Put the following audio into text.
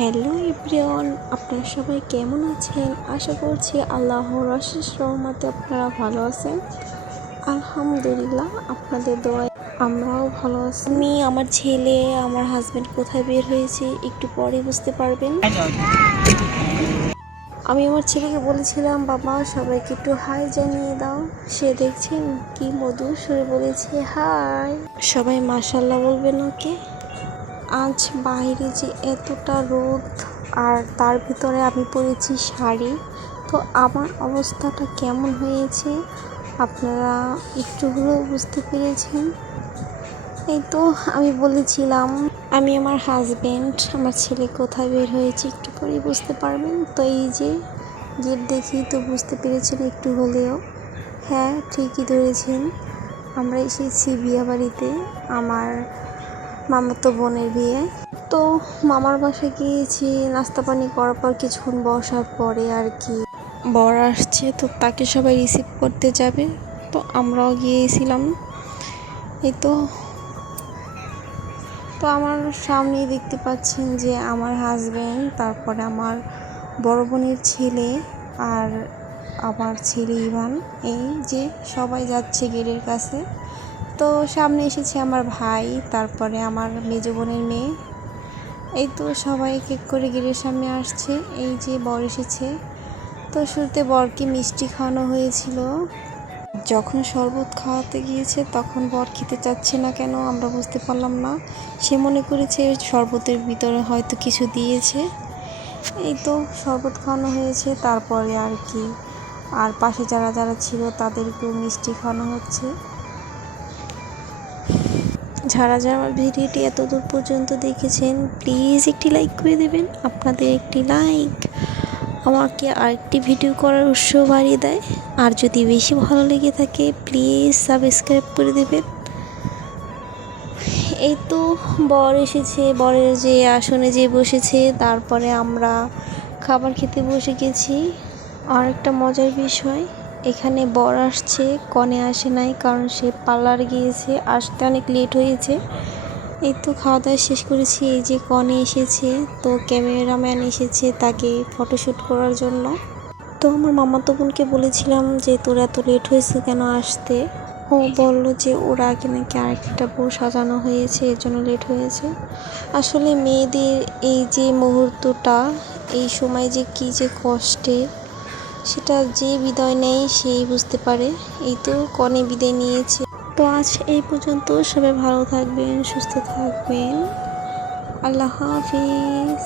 Hello everyone, আপনারা সবাই কেমন আছেন? আশা করছি আল্লাহর অশেষ রহমতে আপনারা ভালো আছেন। আলহামদুলিল্লাহ, আপনাদের দোয়ায় আমরাও ভালো আছি। আমার ছেলে, আমার হাজব্যান্ড কোথায় বের হয়েছে একটু পরে বুঝতে পারবেন। আমি আমার ছেলেকে বলেছিলাম, বাবা সবাইকে একটু হাই জানিয়ে দাও। সে দেখছেন কি মধুর সুরে বলেছে হাই। সবাই মাশাআল্লাহ বলবেন ওকে। আজ বাইরে যে এতটা রোদ, আর তার ভিতরে আমি পরেছি শাড়ি, তো আমার অবস্থাটা কেমন হয়েছে আপনারা একটু হলেও বুঝতে পেরেছেন। এই তো আমি বলেছিলাম আমি আমার হাজব্যান্ড, আমার ছেলে কোথায় বের হয়েছে একটু পরেই বুঝতে পারবেন। তো এই যে গেট দেখেই তো বুঝতে পেরেছেন একটু হলেও। হ্যাঁ, ঠিকই ধরেছেন, আমরা এসেছি বিয়ে বাড়িতে, আমার মামাতো বোনের বিয়ে। তো মামার বাসায় গিয়েছি, নাস্তা পানি করার পর কিছুক্ষণ বসার পরে আর কি বর আসছে, তো তাকে সবাই রিসিভ করতে যাবে, তো আমরাও গিয়েছিলাম। এই তো আমার সামনেই দেখতে পাচ্ছেন যে আমার হাজব্যান্ড, তারপরে আমার বড় বোনের ছেলে আর আমার ছেলে ইভান, এই যে সবাই যাচ্ছে গেটের কাছে। তো সামনে এসেছে আমার ভাই, তারপরে আমার মেজো বোনের মেয়ে। এই তো সবাই কেক করে গেটের সামনে আসছে। এই যে বর এসেছে, তো শুরুতে বরকে মিষ্টি খাওয়ানো হয়েছিল। যখন শরবত খাওয়াতে গিয়েছে তখন বর খেতে চাচ্ছে না কেন আমরা বুঝতে পারলাম না। সে মনে করেছে শরবতের ভিতরে হয়তো কিছু দিয়েছে। এই তো শরবত খাওয়ানো হয়েছে, তারপরে আর কি আর পাশে যারা যারা ছিল তাদেরকেও মিষ্টি খাওয়ানো হচ্ছে। যারা যারা আমার ভিডিওটি এত দূর পর্যন্ত দেখেছেন প্লিজ একটি লাইক করে দেবেন। আপনাদের একটি লাইক আমাকে আরেকটি ভিডিও করার উৎসাহ বাড়িয়ে দেয়। আর যদি বেশি ভালো লেগে থাকে প্লিজ সাবস্ক্রাইব করে দেবেন। এই তো বর এসেছে, বরের যে আসনে যে বসেছে, তারপরে আমরা খাবার খেতে বসে গেছি। আর একটা মজার বিষয়, এখানে বর আসছে, কনে আসে নাই, কারণ সে পার্লার গিয়েছে, আসতে অনেক লেট হয়েছে। এই তো খাওয়া দাওয়া শেষ করেছি, এই যে কনে এসেছে, তো ক্যামেরাম্যান এসেছে তাকে ফটোশ্যুট করার জন্য। তো আমার মামাতো বোনকে বলেছিলাম যে তোর এত লেট হয়েছে কেন আসতে। ও বললো যে ওর আগে নাকি আরেকটা বউ সাজানো হয়েছে, এর জন্য লেট হয়েছে। আসলে মেয়েদের এই যে মুহূর্তটা, এই সময় যে কী যে কষ্টে, সেটা যে বিদায় নেয় সেই বুঝতে পারে। এই তো কনে বিদায় নিয়েছে। তো আজ এই পর্যন্ত, সবাই ভালো থাকবেন, সুস্থ থাকবেন, আল্লাহ হাফিজ।